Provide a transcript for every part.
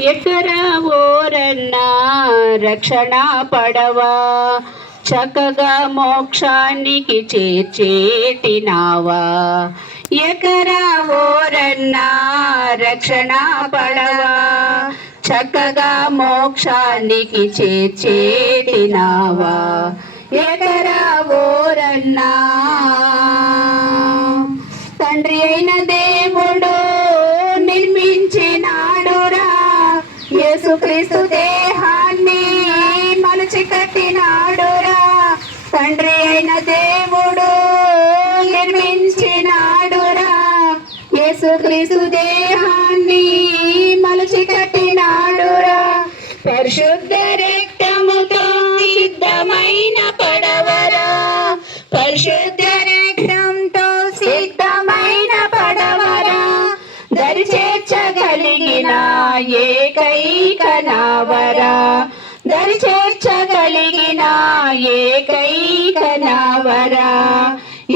ఎక్కడ ఓరన్నా రక్షణ పడవా? చక్కగా మోక్షానికి చేర్చేటినావా ఎకర ఓరన్నా రక్షణ పడవా? చక్కగా మోక్షానికి చేర్చేటినావా ఎకర ఓరన్నా తండ్రి అయిన కట్టినాడురా తండ్రి అయిన దేవుడు నిర్మించినాడురా. యేసుక్రీస్తు దేహాన్ని మలచి కట్టినాడురా. పరిశుద్ధ రక్తముతో సిద్ధమైన పడవరా. పరిశుద్ధ రక్తంతో సిద్ధమైన పడవరా. దరి చేర్చగలిగిన ఏకైక నావరా. నావరా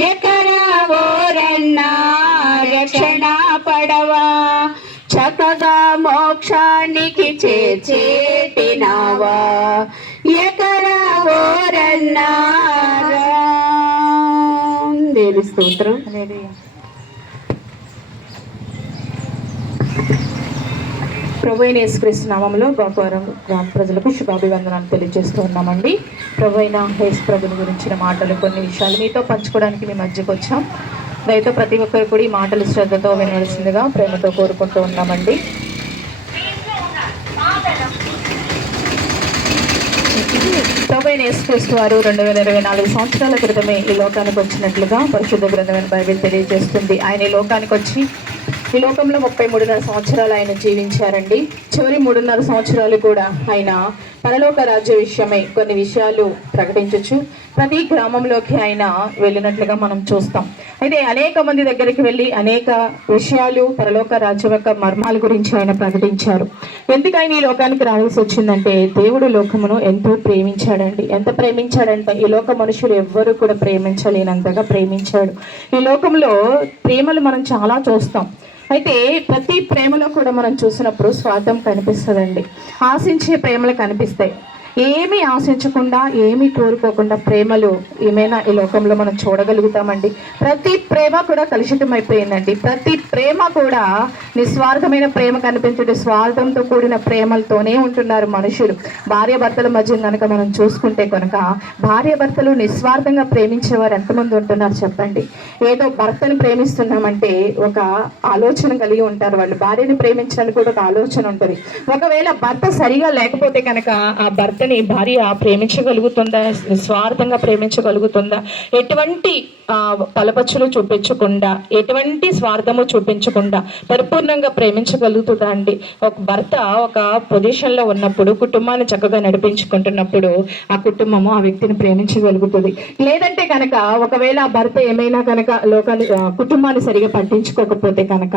ఎకర ఓరన్నా రక్షణ పడవా. చక్కగా మోక్షానికి చేర్చేటి నావా ఎకర ఓరన్నా దేవి స్తోత్రం ప్రభు అయిన యేసుక్రీస్తు నామంలో గ్రామ ప్రజలకు శుభాభివందనాలు తెలియజేస్తూ ఉన్నామండి. ప్రభు అయిన యేసు ప్రభుని గురించిన మాటలు కొన్ని విషయాలు మీతో పంచుకోవడానికి మీ మధ్యకు వచ్చాం. దయతో ప్రతి ఒక్కరు కూడా ఈ మాటలు శ్రద్ధతో వినవలసిందిగా ప్రేమతో కోరుకుంటూ ఉన్నామండి. ప్రభు యేసుక్రీస్తు వారు రెండు వేల ఇరవై నాలుగు సంవత్సరాల క్రితమే ఈ లోకానికి వచ్చినట్లుగా పరిశుద్ధ గ్రంథమైన బైబిల్ తెలియజేస్తుంది. ఆయన ఈ లోకానికి వచ్చి ఈ లోకంలో ముప్పై మూడున్నర సంవత్సరాలు ఆయన జీవించారండి. చివరి మూడున్నర సంవత్సరాలు కూడా ఆయన పరలోక రాజ్య విషయమై కొన్ని విషయాలు ప్రకటించవచ్చు ప్రతి గ్రామంలోకి ఆయన వెళ్ళినట్లుగా మనం చూస్తాం. అయితే అనేక మంది దగ్గరికి వెళ్ళి అనేక విషయాలు పరలోక రాజ్యం యొక్క మర్మాల గురించి ఆయన ప్రకటించారు. ఎందుకు ఆయన ఈ లోకానికి రావాల్సి వచ్చిందంటే దేవుడు లోకమును ఎంతో ప్రేమించాడండి. ఎంత ప్రేమించాడంటే ఈ లోక మనుషులు ఎవ్వరూ కూడా ప్రేమించలేనంతగా ప్రేమించాడు. ఈ లోకంలో ప్రేమలు మనం చాలా చూస్తాం. అయితే ప్రతి ప్రేమలో కూడా మనం చూసినప్పుడు స్వార్థం కనిపిస్తుందండి. ఆశించే ప్రేమలు కనిపిస్తాయి. ఏమీ ఆశించకుండా ఏమీ కోరుకోకుండా ప్రేమలు ఏమైనా ఈ లోకంలో మనం చూడగలుగుతామండి. ప్రతి ప్రేమ కూడా కలుషితం అయిపోయిందండి ప్రతి ప్రేమ కూడా నిస్వార్థమైన ప్రేమ కనిపించే స్వార్థంతో కూడిన ప్రేమలతోనే ఉంటున్నారు మనుషులు. భార్య భర్తల మధ్య కనుక మనం చూసుకుంటే కనుక భార్య భర్తలు నిస్వార్థంగా ప్రేమించేవారు ఎంతమంది ఉంటున్నారు చెప్పండి. ఏదో భర్తను ప్రేమిస్తున్నామంటే ఒక ఆలోచన కలిగి ఉంటారు వాళ్ళు. భార్యని ప్రేమించడానికి కూడా ఒక ఆలోచన ఉంటుంది. ఒకవేళ భర్త సరిగా లేకపోతే కనుక ఆ భర్త భర్తని భార్య ప్రేమించగలుగుతుందా? స్వార్థంగా ప్రేమించగలుగుతుందా? ఎటువంటి ఆ, పలపచ్చులు చూపించకుండా ఎటువంటి స్వార్థము చూపించకుండా పరిపూర్ణంగా ప్రేమించగలుగుతుందా అండి? ఒక భర్త ఒక పొజిషన్లో ఉన్నప్పుడు కుటుంబాన్ని చక్కగా నడిపించుకుంటున్నప్పుడు ఆ కుటుంబము ఆ వ్యక్తిని ప్రేమించగలుగుతుంది. లేదంటే కనుక ఒకవేళ ఆ భర్త ఏమైనా కనుక లోకాన్ని కుటుంబాన్ని సరిగా పట్టించుకోకపోతే కనుక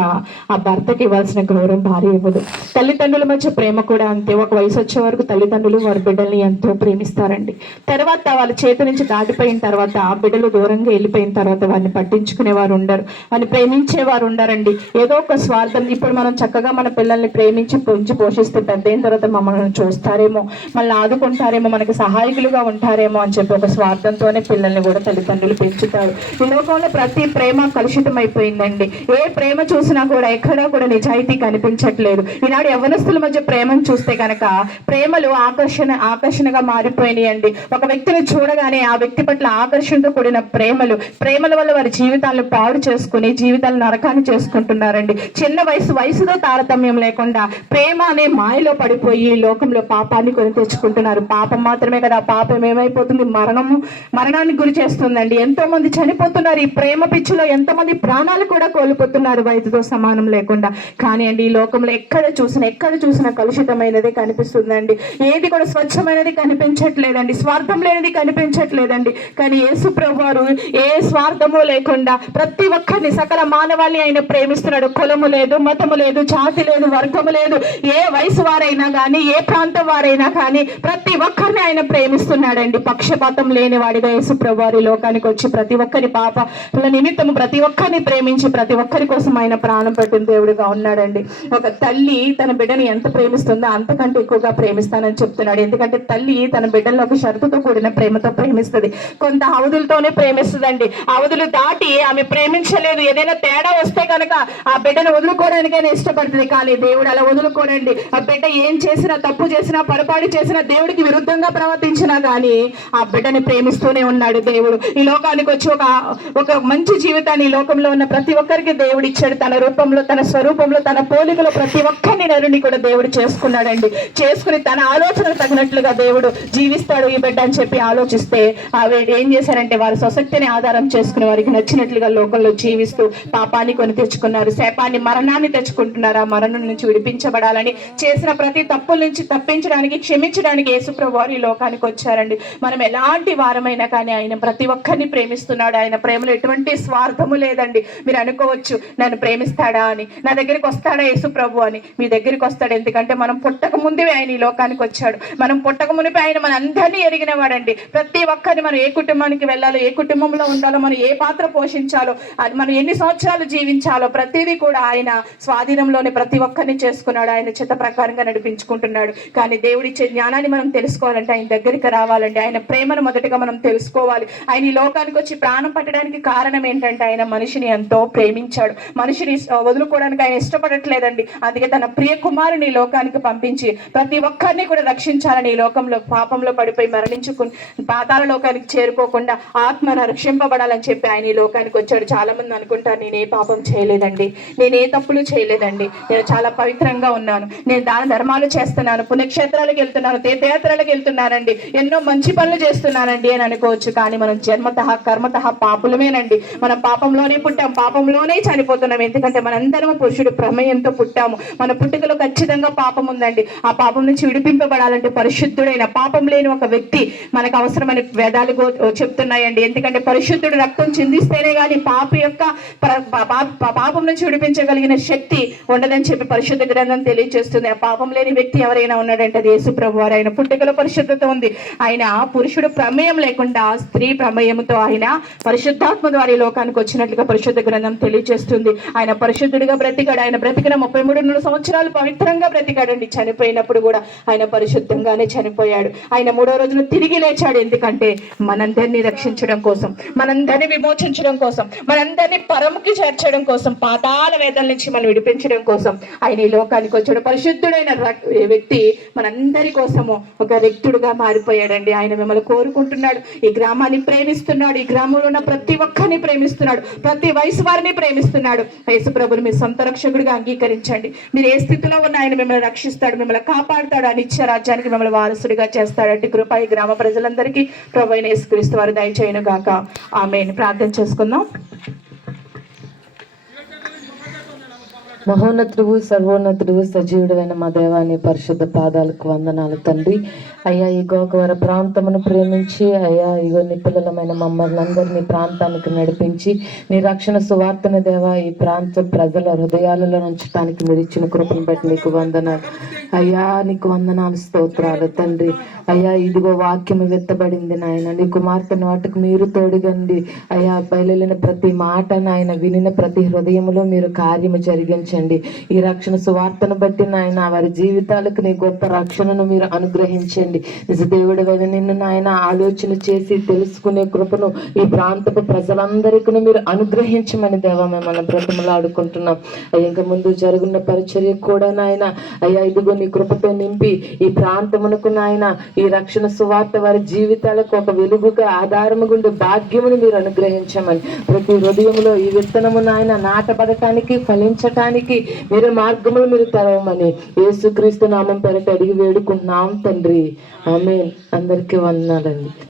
ఆ భర్తకి ఇవ్వాల్సిన గౌరవం భార్య ఇవ్వదు. తల్లిదండ్రుల మధ్య ప్రేమ కూడా అంతే. ఒక వయసు వచ్చే వరకు తల్లిదండ్రులు వారి బిడ్డల్ని ఎంతో ప్రేమిస్తారండి. తర్వాత వాళ్ళ చేతి నుంచి దాటిపోయిన తర్వాత ఆ బిడ్డలు దూరంగా వెళ్ళిపోయిన తర్వాత వారిని పట్టించుకునే వారు ఉండరు. వాళ్ళని ప్రేమించే వారు ఉండరండి. ఏదో ఒక స్వార్థం. ఇప్పుడు మనం చక్కగా మన పిల్లల్ని ప్రేమించి పొంచి పోషిస్తే పెద్ద అయిన తర్వాత మమ్మల్ని చూస్తారేమో మళ్ళీ ఆదుకుంటారేమో మనకి సహాయకులుగా ఉంటారేమో అని చెప్పి ఒక స్వార్థంతోనే పిల్లల్ని కూడా తల్లిదండ్రులు పెంచుతారు. ఈ లోకంలో ప్రతి ప్రేమ కలుషితం అయిపోయిందండి ఏ ప్రేమ చూసినా కూడా ఎక్కడా కూడా నిజాయితీ కనిపించట్లేదు. ఈనాడు యవనస్తుల మధ్య ప్రేమను చూస్తే కనుక ప్రేమలు ఆకర్షణ ఆకర్షణగా మారిపోయినాయండి. ఒక వ్యక్తిని చూడగానే ఆ వ్యక్తి పట్ల ఆకర్షణతో కూడిన ప్రేమలు ప్రేమల వల్ల వారి జీవితాలను పాడు చేసుకుని జీవితాలను నరకాన్ని చేసుకుంటున్నారండి. చిన్న వయసు వయసుతో తారతమ్యం లేకుండా ప్రేమ అనే మాయలో పడిపోయి లోకంలో పాపాన్ని కొని తెచ్చుకుంటున్నారు. పాపం మాత్రమే కదా పాపం ఏమైపోతుంది? మరణము మరణానికి గురి చేస్తుందండి. ఎంతో మంది చనిపోతున్నారు. ఈ ప్రేమ పిచ్చిలో ఎంతమంది ప్రాణాలు కూడా కోల్పోతున్నారు వయసుతో సమానం లేకుండా. కానీ అండి ఈ లోకంలో ఎక్కడ చూసినా ఎక్కడ చూసినా కలుషితమైనదే కనిపిస్తుందండి. ఏది కూడా స్వచ్ఛ స్వచ్ఛమైనది కనిపించట్లేదండి స్వార్థం లేనిది కనిపించట్లేదండి. కానీ యేసు ప్రభువారు ఏ స్వార్థము లేకుండా ప్రతి ఒక్కరిని సకల మానవాళి ఆయన ప్రేమిస్తున్నాడు. కులము లేదు మతము లేదు జాతి లేదు వర్గము లేదు. ఏ వయసు వారైనా కానీ ఏ ప్రాంతం వారైనా కానీ ప్రతి ఒక్కరిని ఆయన ప్రేమిస్తున్నాడండి. పక్షపాతం లేని వాడిగా యేసు ప్రభువారి లోకానికి వచ్చి ప్రతి ఒక్కరి పాప నిమిత్తము ప్రతి ఒక్కరిని ప్రేమించి ప్రతి ఒక్కరి కోసం ఆయన ప్రాణం పెట్టిన దేవుడిగా ఉన్నాడండి. ఒక తల్లి తన బిడ్డని ఎంత ప్రేమిస్తుందో అంతకంటే ఎక్కువగా ప్రేమిస్తానని చెప్తున్నాడు. ఎందుకంటే తల్లి తన బిడ్డలను ఒక షరతుతో కూడిన ప్రేమతో ప్రేమిస్తుంది. కొంత అవధులతోనే ప్రేమిస్తుందండి. అవధులు దాటి ఆమె ప్రేమించలేదు. ఏదైనా తేడా వస్తే కనుక ఆ బిడ్డను వదులుకోవడానికైనా ఇష్టపడుతుంది. కానీ దేవుడు అలా వదులుకోడండి. ఆ బిడ్డ ఏం చేసినా తప్పు చేసినా పొరపాటు చేసినా దేవుడికి విరుద్ధంగా ప్రవర్తించినా కానీ ఆ బిడ్డని ప్రేమిస్తూనే ఉన్నాడు దేవుడు. ఈ లోకానికి వచ్చి ఒక ఒక మంచి జీవితాన్ని ఈ లోకంలో ఉన్న ప్రతి ఒక్కరికి దేవుడు ఇచ్చాడు. తన రూపంలో తన స్వరూపంలో తన పోలికలో ప్రతి ఒక్కరిని నరుని కూడా దేవుడు చేసుకున్నాడండి. చేసుకుని తన ఆలోచనకు ఉన్నట్లుగా దేవుడు జీవిస్తాడు ఈ బిడ్డ అని చెప్పి ఆలోచిస్తే ఆవిడ ఏం చేశారంటే వారి సొసక్తిని ఆధారం చేసుకుని వారికి నచ్చినట్లుగా లోకంలో జీవిస్తూ పాపాన్ని కొని తెచ్చుకున్నారు. శాపాన్ని మరణాన్ని తెచ్చుకుంటున్నారు. ఆ మరణం నుంచి విడిపించబడాలని చేసిన ప్రతి తప్పుల నుంచి తప్పించడానికి క్షమించడానికి యేసుప్రభు వారు ఈ లోకానికి వచ్చారండి. మనం ఎలాంటి వారమైనా కానీ ఆయన ప్రతి ఒక్కరిని ప్రేమిస్తున్నాడు. ఆయన ప్రేమలో ఎటువంటి స్వార్థము లేదండి. మీరు అనుకోవచ్చు నన్ను ప్రేమిస్తాడా అని నా దగ్గరికి వస్తాడా యేసు ప్రభు అని మీ దగ్గరికి వస్తాడు. ఎందుకంటే మనం పుట్టక ముందే ఆయన ఈ లోకానికి వచ్చాడు. మనం పుట్టక మునిపి ఆయన మన అందరినీ ఎరిగిన వాడండి ప్రతి ఒక్కరిని మనం ఏ కుటుంబానికి వెళ్ళాలో ఏ కుటుంబంలో ఉండాలో మనం ఏ పాత్ర పోషించాలో అది మనం ఎన్ని సంవత్సరాలు జీవించాలో ప్రతిదీ కూడా ఆయన స్వాధీనంలోనే ప్రతి ఒక్కరిని చేసుకున్నాడు. ఆయన చిత్త ప్రకారంగా నడిపించుకుంటున్నాడు. కానీ దేవుడిచ్చే జ్ఞానాన్ని మనం తెలుసుకోవాలంటే ఆయన దగ్గరికి రావాలండి. ఆయన ప్రేమను మొదటగా మనం తెలుసుకోవాలి. ఆయన ఈ లోకానికి వచ్చి ప్రాణం పట్టడానికి కారణం ఏంటంటే ఆయన మనిషిని ఎంతో ప్రేమించాడు. మనిషిని వదులుకోవడానికి ఆయన ఇష్టపడట్లేదండి. అందుకే తన ప్రియ కుమారుని లోకానికి పంపించి ప్రతి ఒక్కరిని కూడా రక్షించాలని ఈ లోకంలో పాపంలో పడిపోయి మరణించుకుని పాతాల లోకానికి చేరుకోకుండా ఆత్మను రక్షింపబడాలని చెప్పి ఆయన ఈ లోకానికి వచ్చాడు. చాలా మంది అనుకుంటారు నేను ఏ పాపం చేయలేదండి. నేను ఏ తప్పులు చేయలేదండి. నేను చాలా పవిత్రంగా ఉన్నాను. నేను దాన ధర్మాలు చేస్తున్నాను. పుణ్యక్షేత్రాలకు వెళ్తున్నాను. తీర్థయాత్రలకు వెళ్తున్నానండి. ఎన్నో మంచి పనులు చేస్తున్నానండి అని అనుకోవచ్చు. కానీ మనం జన్మతః కర్మతః పాపులమేనండి. మనం పాపంలోనే పుట్టాం. పాపంలోనే చనిపోతున్నాం. ఎందుకంటే మనందరం పురుషుడు. ప్రమేయంతో పుట్టాము. మన పుట్టుకలో ఖచ్చితంగా పాపం ఉందండి. ఆ పాపం నుంచి విడిపింపబడాలంటే పరిశుద్ధుడైన పాపం లేని ఒక వ్యక్తి మనకు అవసరమని వేదాలు చెప్తున్నాయండి. ఎందుకంటే పరిశుద్ధుడు రక్తం చిందిస్తేనే కానీ పాప యొక్క పాపం నుంచి విడిపించగలిగిన శక్తి ఉండదని చెప్పి పరిశుద్ధ గ్రంథం తెలియజేస్తుంది. ఆ పాపం లేని వ్యక్తి ఎవరైనా ఉన్నాడంటే అది యేసు ప్రభు వారు. ఆయన పుట్టుకలో పరిశుద్ధత ఉంది. ఆయన పురుషుడు ప్రమేయం లేకుండా స్త్రీ ప్రమేయంతో ఆయన పరిశుద్ధాత్మ ద్వారా లోకానికి వచ్చినట్లుగా పరిశుద్ధ గ్రంథం తెలియజేస్తుంది. ఆయన పరిశుద్ధుడిగా బ్రతికాడు. ఆయన బ్రతికిన ముప్పై మూడు సంవత్సరాలు పవిత్రంగా బ్రతికాడండి. చనిపోయినప్పుడు కూడా ఆయన పరిశుద్ధంగానే చనిపోయాడు. ఆయన మూడో రోజున తిరిగి లేచాడు. ఎందుకంటే మనందరినీ రక్షించడం కోసం మనందరినీ విమోచించడం కోసం మనందరినీ పరముకి చేర్చడం కోసం పాతాల వేదల నుంచి మనం విడిపించడం కోసం ఆయన ఈ లోకానికి వచ్చాడు పరిశుద్ధుడైన వ్యక్తి మనందరి కోసము ఒక వ్యక్తుడుగా మారిపోయాడండి. ఆయన మిమ్మల్ని కోరుకుంటున్నాడు. ఈ గ్రామాన్ని ప్రేమిస్తున్నాడు. ఈ గ్రామంలో ఉన్న ప్రతి ఒక్కరిని ప్రేమిస్తున్నాడు. ప్రతి వయసు వారిని ప్రేమిస్తున్నాడు. వయసు ప్రభులు మీ సొంత రక్షకుడిగా అంగీకరించండి. మీరు ఏ స్థితిలో ఉన్న ఆయన మిమ్మల్ని రక్షిస్తాడు. మిమ్మల్ని కాపాడుతాడు. ఆ నిత్య రాజ్యానికి మిమ్మల్ని వారసుడిగా చేస్తాడంటే కృప ఈ గ్రామ ప్రజలందరికీ ప్రభు అయిన యేసుక్రీస్తు వారు దయచేయను గాక. ఆమె ప్రార్థన చేసుకుందాం. మహోన్నతుడు సర్వోన్నతుడు సజీవుడైన మా దేవాన్ని పరిశుద్ధ పాదాలకు వందనాలు తండ్రి. అయ్యా ఈ గోకవర ప్రాంతమును ప్రేమించి అయ్యా ఇగో నిపుణులమైన మమ్మల్ని అందరినీ ప్రాంతానికి నడిపించి నీ రక్షణ సువార్తన దేవా ఈ ప్రాంత ప్రజల హృదయాలలో ఉంచడానికి మీరు ఇచ్చిన కృపను బట్టి నీకు వందనాలు. అయ్యా నీకు వందనాలు స్తోత్రాలు. తండ్రి అయ్యా ఇదిగో వాక్యము విత్తబడింది నాయన. నీ కుమార్తెను వాటికి మీరు తోడుగండి. అయ్యా బయలున ప్రతి మాట నాయన వినిన ప్రతి హృదయంలో మీరు కార్యము జరిగించండి. ఈ రక్షణ సువార్తను బట్టి నాయన వారి జీవితాలకు నీ గొప్ప రక్షణను మీరు అనుగ్రహించండి. నిజ దేవుడు నిన్ను నాయన ఆలోచన చేసి తెలుసుకునే కృపను ఈ ప్రాంతపు ప్రజలందరికీ మీరు అనుగ్రహించమని దేవా మిమ్మల్ని బ్రతమలాడుకుంటున్నాం. అయ్యా ఇంకా ముందు జరుగున్న పరిచర్య కూడా నాయన. అయ్యా ఇదిగో నీ కృపతో నింపి ఈ ప్రాంతమునకు నాయన ఈ రక్షణ సువార్త వారి జీవితాలకు ఒక వెలుగుగా ఆధారము గుండే భాగ్యమును మీరు అనుగ్రహించమని. ప్రతి హృదయంలో ఈ విత్తనము నాయన నాటబడటానికి ఫలించటానికి మీరు మార్గములు మీరు తెరవమని యేసుక్రీస్తు నామం పేరట అడిగి వేడుకుంటున్నాం తండ్రి. ఆమె అందరికీ వందనాలండి.